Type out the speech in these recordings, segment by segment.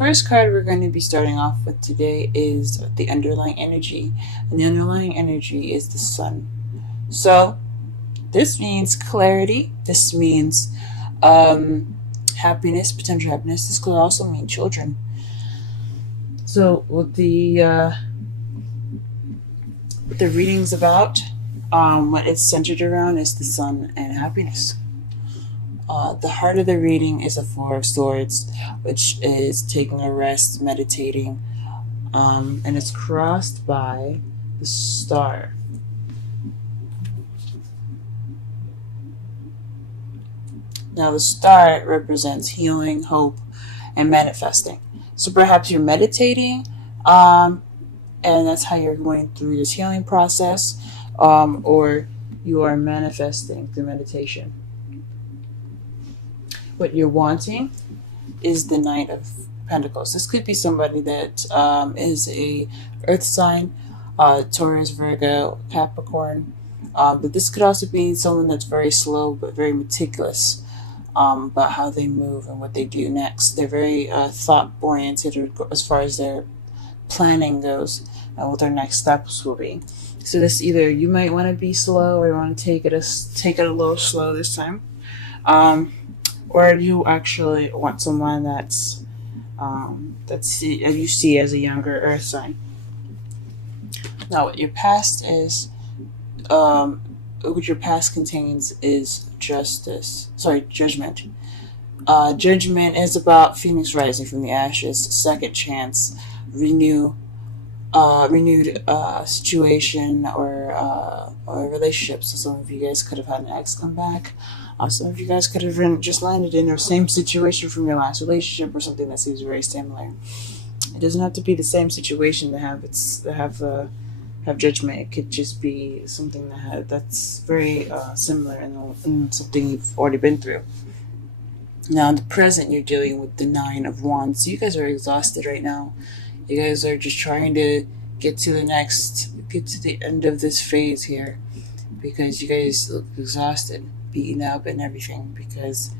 first card we're going to be starting off with today is the underlying energy. And the underlying energy is the sun. So this means clarity. This means happiness, potential happiness. This could also mean children. So what the reading's about, what it's centered around is the sun and happiness. The heart of the reading is a Four of Swords, which is taking a rest, meditating, and it's crossed by the star. Now, the star represents healing, hope, and manifesting. So perhaps you're meditating, and that's how you're going through this healing process, or you are manifesting through meditation. What you're wanting is the Knight of Pentacles. This could be somebody that is a earth sign, Taurus, Virgo, Capricorn, but this could also be someone that's very slow but very meticulous about how they move and what they do next. They're very thought-oriented as far as their planning goes and what their next steps will be. So this either you might want to be slow or you want to take it a little slow this time. Or you actually want someone that's you see as a younger earth sign. Now, what your past is, what your past contains is judgment. Judgment is about phoenix rising from the ashes, second chance, renewed situation or relationships. So some of you guys could have had an ex come back. Some of you guys could have just landed in the same situation from your last relationship or something that seems very similar. It doesn't have to be the same situation to have judgment. It could just be something that's very similar and something you've already been through. Now, in the present, you're dealing with the Nine of Wands. So you guys are exhausted right now. You guys are just trying to get to the end of this phase here because you guys look exhausted, beaten up and everything because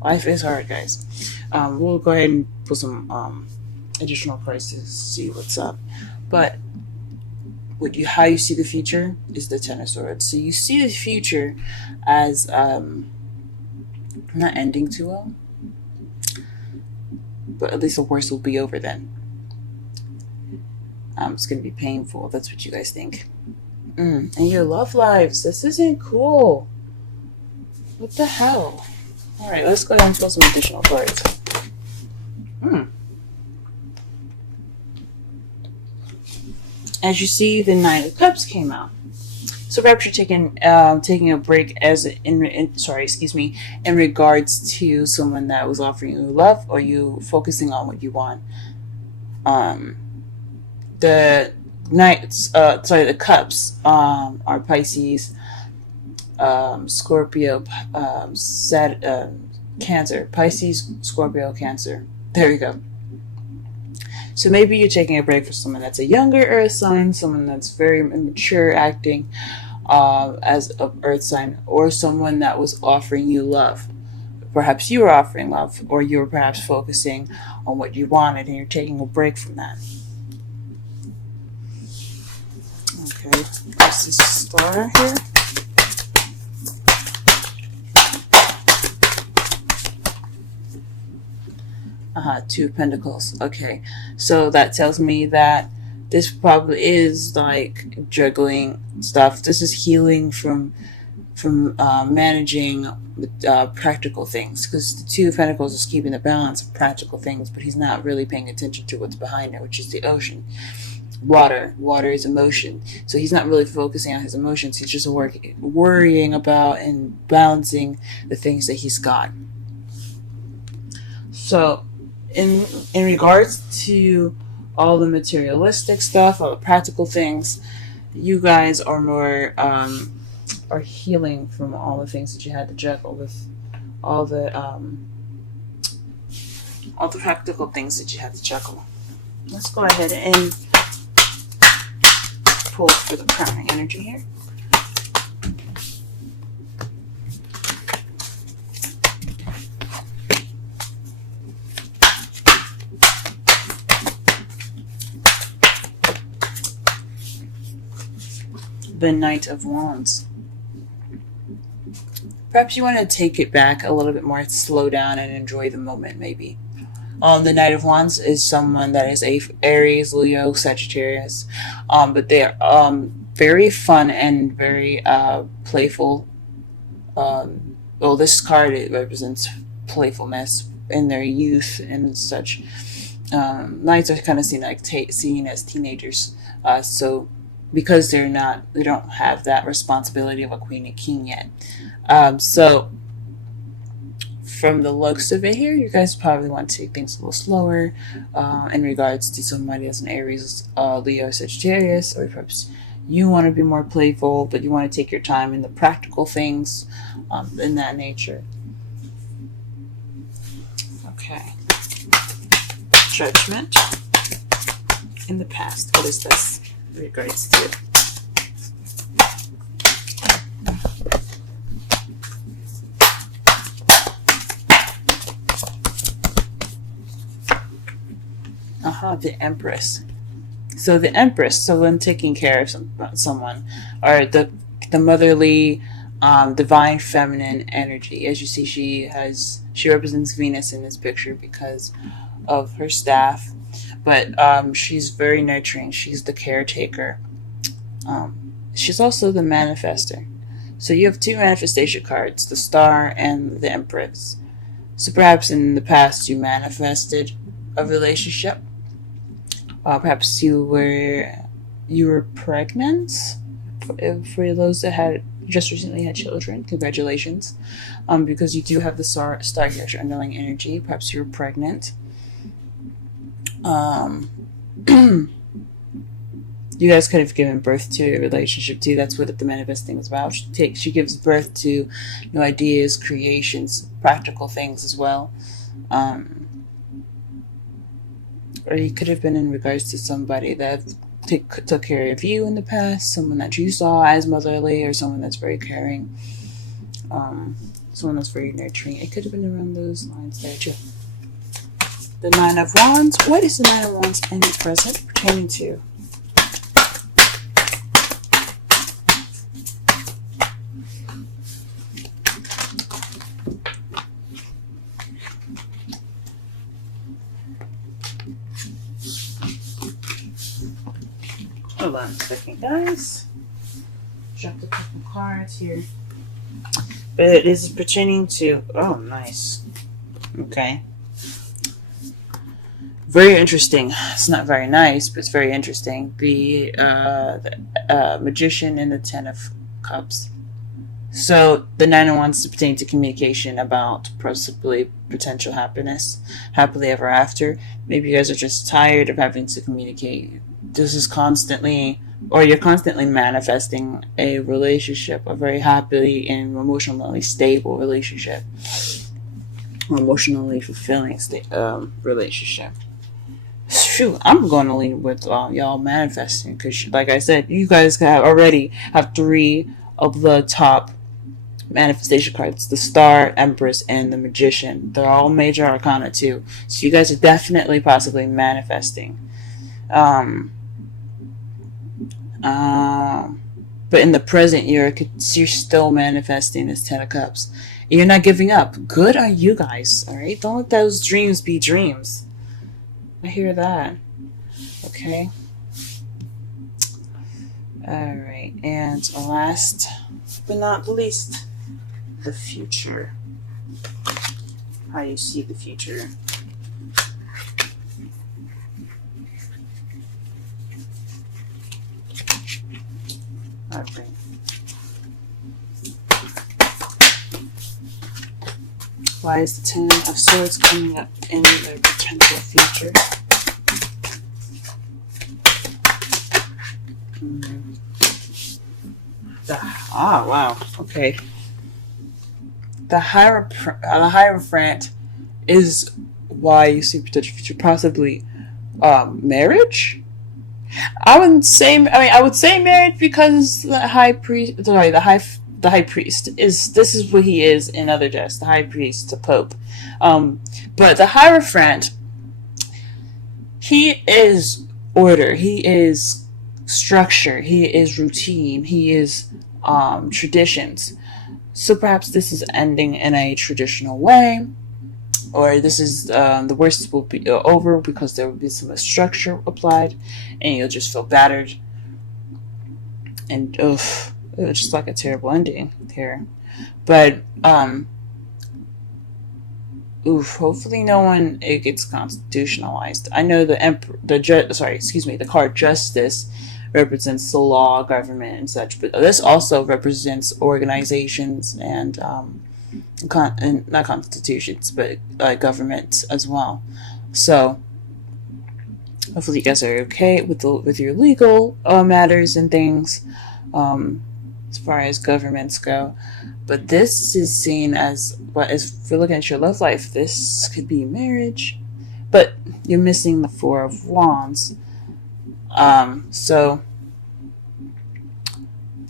life is hard, guys. We'll go ahead and put some additional prices to see what's up. But how you see the future is the Ten of Swords. So you see the future as not ending too well, but at least the worst will be over then. It's going to be painful. That's what you guys think. And your love lives. This isn't cool. What the hell? Alright, let's go ahead and pull some additional cards. As you see, the Nine of Cups came out. So perhaps you're taking a break in regards to someone that was offering you love, or you focusing on what you want. The cups are Pisces, Scorpio, Cancer. Pisces, Scorpio, Cancer. There we go. So maybe you're taking a break for someone that's a younger earth sign, someone that's very immature acting as an earth sign, or someone that was offering you love. Perhaps you were offering love, or you were perhaps focusing on what you wanted and you're taking a break from that. Okay, this is star here. Two of Pentacles. Okay, so that tells me that this probably is like juggling stuff. This is healing from managing practical things, because the Two of Pentacles is keeping the balance of practical things, but he's not really paying attention to what's behind it, which is the ocean. Water is emotion, so he's not really focusing on his emotions. He's just worrying about and balancing the things that he's got. So in regards to all the materialistic stuff, all the practical things, you guys are more are healing from all the things that you had to juggle with, all the practical things that you had to juggle. Let's go ahead and pull for the crowning energy here. the Knight of Wands. Perhaps you want to take it back a little bit more, slow down and enjoy the moment, maybe. The Knight of Wands is someone that is a Aries, Leo, Sagittarius, but they're very fun and very playful. Well, this card, it represents playfulness in their youth and such. Knights are kind of seen as teenagers, so because they don't have that responsibility of a queen and king yet. So from the looks of it here, you guys probably want to take things a little slower in regards to somebody as an Aries, Leo, Sagittarius, or perhaps you want to be more playful, but you want to take your time in the practical things in that nature. Okay. Judgment in the past. What is this in regards to? The Empress. So the Empress, so when taking care of someone, or the motherly, divine feminine energy. As you see, she represents Venus in this picture because of her staff, but she's very nurturing. She's the caretaker. She's also the manifester. So you have two manifestation cards, the Star and the Empress. So perhaps in the past you manifested a relationship. Perhaps you were pregnant. For those that had just recently had children, congratulations. Because you do have the star here, your underlying energy. Perhaps you were pregnant. You guys could have given birth to a relationship too. That's what the manifesting is about. She gives birth to new ideas, creations, practical things as well. Or you could have been in regards to somebody that took care of you in the past, someone that you saw as motherly, or someone that's very caring, someone that's very nurturing. It could have been around those lines there too. The Nine of Wands. What is the Nine of Wands in the present pertaining to? Hold on a second, guys. Dropped a couple cards here. But it is pertaining to... Oh, nice. Okay. Very interesting. It's not very nice, but it's very interesting. The Magician and the Ten of Cups. So the Nine of Wands is pertaining to communication about possibly potential happiness, happily ever after. Maybe you guys are just tired of having to communicate. This is constantly, or you're constantly manifesting a relationship, a very happily and emotionally stable relationship, or emotionally fulfilling relationship. Shoot, I'm going to lean with y'all manifesting, because like I said, you guys already have three of the top manifestation cards: the Star, Empress, and the Magician. They're all major arcana too, so you guys are definitely possibly manifesting. But in the present, you're still manifesting this Ten of Cups. You're not giving up. Good on you guys. All right, don't let those dreams be dreams. I hear that. Okay. All right, and last but not least, the future. How you see the future. Okay. Why is the Ten of Swords coming up in their potential future? Wow. Okay. The Hierophant is why you see potential future, possibly marriage. I would say marriage, because the high priest, the high priest is what he is in other decks, the high priest, the pope. But the Hierophant, he is order. He is structure. He is routine. He is traditions. So perhaps this is ending in a traditional way, or this is the worst will be over because there will be some structure applied, and you'll just feel battered. And it was just like a terrible ending here. But hopefully no one it gets constitutionalized. I know the card Justice represents the law, government, and such, but this also represents organizations and not constitutions, but government as well. So hopefully you guys are okay with your legal matters and things, as far as governments go. But this is seen as if you're looking at your love life, this could be marriage, but you're missing the Four of Wands. So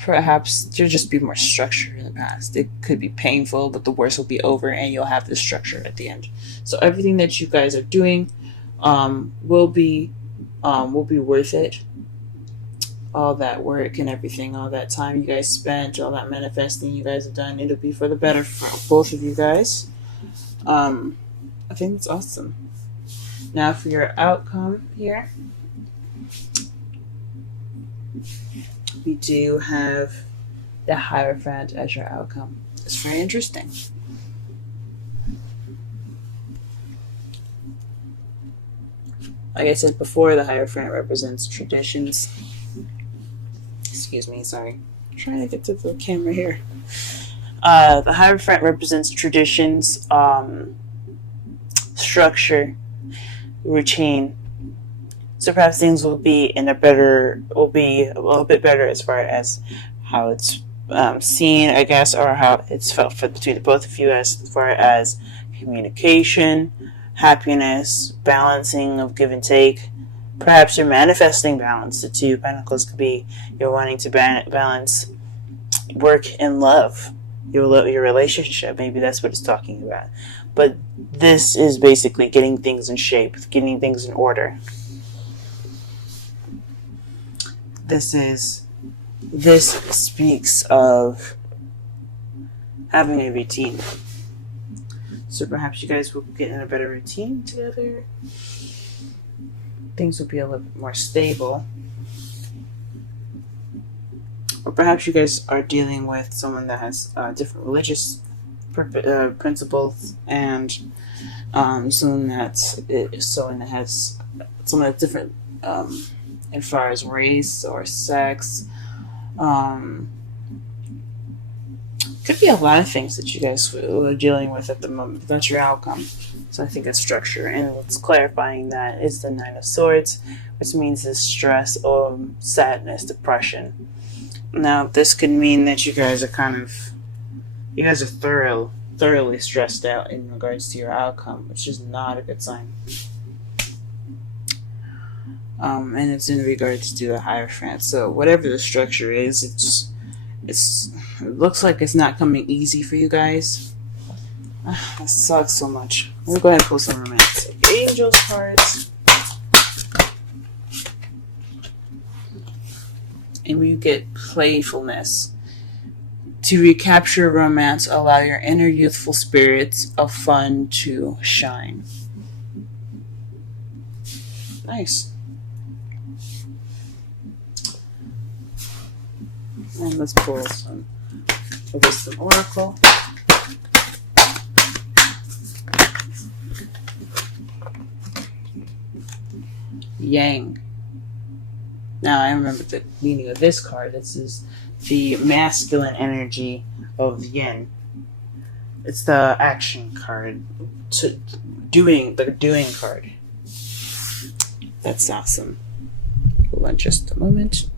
perhaps there'll just be more structure in the past. It could be painful, but the worst will be over, and you'll have the structure at the end. So everything that you guys are doing will be worth it. All that work and everything, all that time you guys spent, all that manifesting you guys have done, it'll be for the better for both of you guys. I think that's awesome. Now for your outcome here, we do have the Hierophant as your outcome. It's very interesting. Like I said before, the Hierophant represents traditions. Excuse me, sorry. I'm trying to get to the camera here. The Hierophant represents traditions, structure, routine. So perhaps things will be a little bit better as far as how it's seen, I guess, or how it's felt between the both of you as far as communication, happiness, balancing of give and take. Perhaps you're manifesting balance. The Two of Pentacles could be you're wanting to balance work and love, your relationship. Maybe that's what it's talking about. But this is basically getting things in shape, getting things in order. This speaks of having a routine. So perhaps you guys will get in a better routine together. Things will be a little bit more stable. Or perhaps you guys are dealing with someone that has different religious principles, and someone that's different as far as race or sex. Could be a lot of things that you guys are dealing with at the moment, but that's your outcome. So I think it's structure, and what's clarifying that is the Nine of Swords, which means it's stress or sadness, depression. Now, this could mean that you guys are thoroughly stressed out in regards to your outcome, which is not a good sign. And it's in regards to the Hierophant. So whatever the structure is, it looks like it's not coming easy for you guys. That sucks so much. We'll go ahead and pull some romantic angels cards. And we get playfulness. To recapture romance, allow your inner youthful spirits of fun to shine. Nice. And let's pull some Wisdom Oracle. Yang. Now I remember the meaning of this card. This is the masculine energy of yin. It's the action card. The doing card. That's awesome. Hold on just a moment.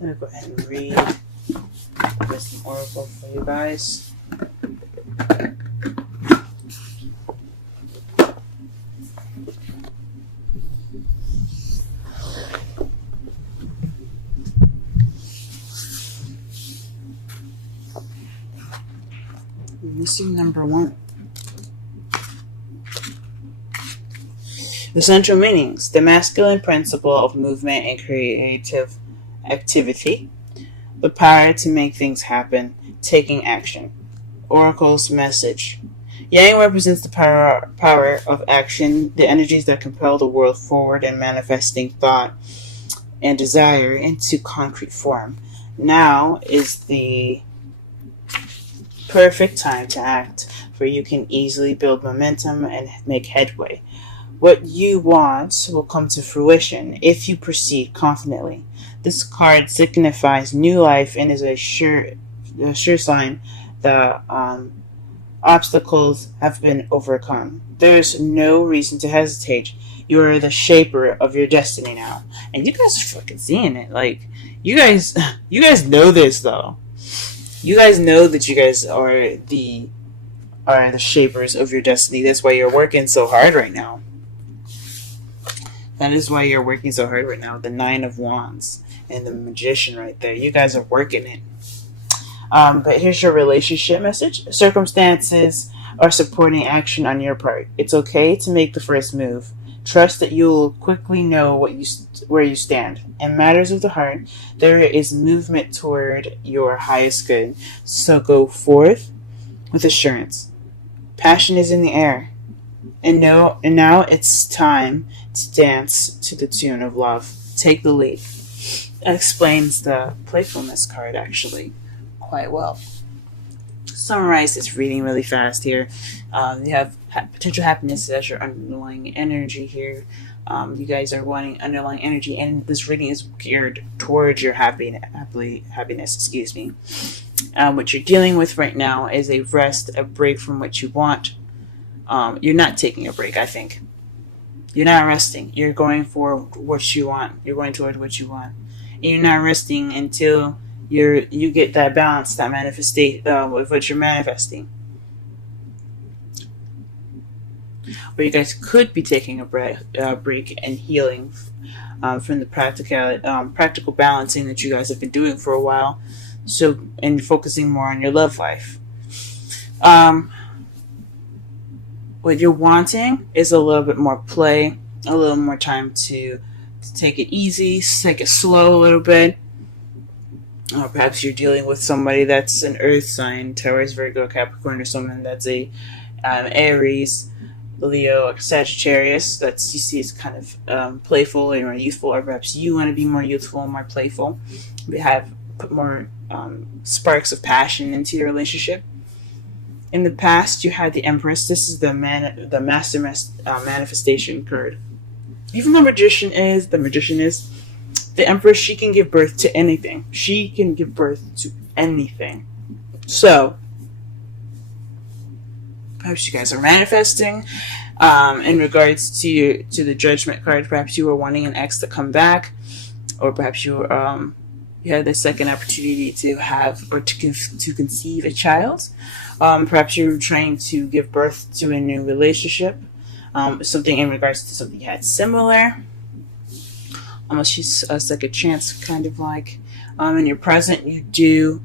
I'm going to go ahead and read Wisdom Oracle for you guys. Missing number 1. The central meanings: the masculine principle of movement and creative activity, the power to make things happen, taking action. Oracle's message: Yang represents the power of action, the energies that compel the world forward and manifesting thought and desire into concrete form. Now is the perfect time to act, for you can easily build momentum and make headway. What you want will come to fruition if you proceed confidently. This card signifies new life and is a sure sign that obstacles have been overcome. There's no reason to hesitate. You are the shaper of your destiny now, and you guys are fucking seeing it. Like, you guys know this though. You guys know that you guys are the shapers of your destiny. That's why you're working so hard right now. That is why you're working so hard right now. The Nine of Wands and the Magician right there. You guys are working it. But here's your relationship message. Circumstances are supporting action on your part. It's okay to make the first move. Trust that you'll quickly know where you stand. In matters of the heart, there is movement toward your highest good. So go forth with assurance. Passion is in the air. And now it's time to dance to the tune of love. Take the lead. That explains the playfulness card actually quite well. Summarize this reading really fast here. You have potential happiness as your underlying energy here. You guys are wanting underlying energy, and this reading is geared towards your happiness. Excuse me. What you're dealing with right now is a rest, a break from what you want. You're not taking a break, I think. You're not resting. You're going for what you want. You're going toward what you want. And you're not resting until you get that balance, that manifestation with what you're manifesting. Or you guys could be taking a break and healing from the practical balancing that you guys have been doing for a while. So, and focusing more on your love life. What you're wanting is a little bit more play, a little more time to take it easy, take it slow a little bit. Or perhaps you're dealing with somebody that's an earth sign, Taurus, Virgo, Capricorn, or someone that's a Aries, Leo, or Sagittarius. That's, you see, it's kind of playful or youthful, or perhaps you want to be more youthful and more playful. We have put more sparks of passion into your relationship. In the past, you had the Empress. This is the master manifestation card. Even the Magician is, the Empress, she can give birth to anything. She can give birth to anything. So, perhaps you guys are manifesting. In regards to the Judgment card, perhaps you were wanting an ex to come back, or perhaps you had the second opportunity to have or to conceive a child. Perhaps you're trying to give birth to a new relationship. Something in regards to something you had similar. Almost she's a second chance, kind of like. In your present, you do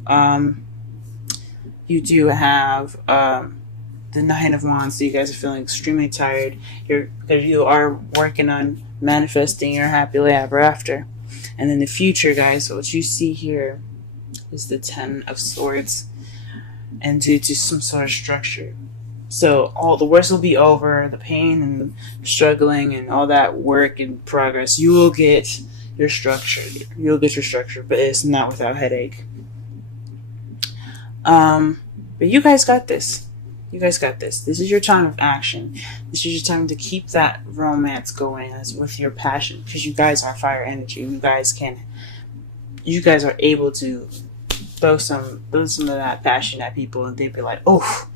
have the Nine of Wands. So you guys are feeling extremely tired. You are working on manifesting your happily ever after. And in the future, guys, what you see here is the Ten of Swords, and due to some sort of structure. So all the worst will be over, the pain and the struggling and all that work and progress. You will get your structure. You'll get your structure, but it's not without headache. But you guys got this. You guys got this. This is your time of action. This is your time to keep that romance going with your passion, because you guys are fire energy. You guys are able to throw some of that passion at people, and they'd be like, oh,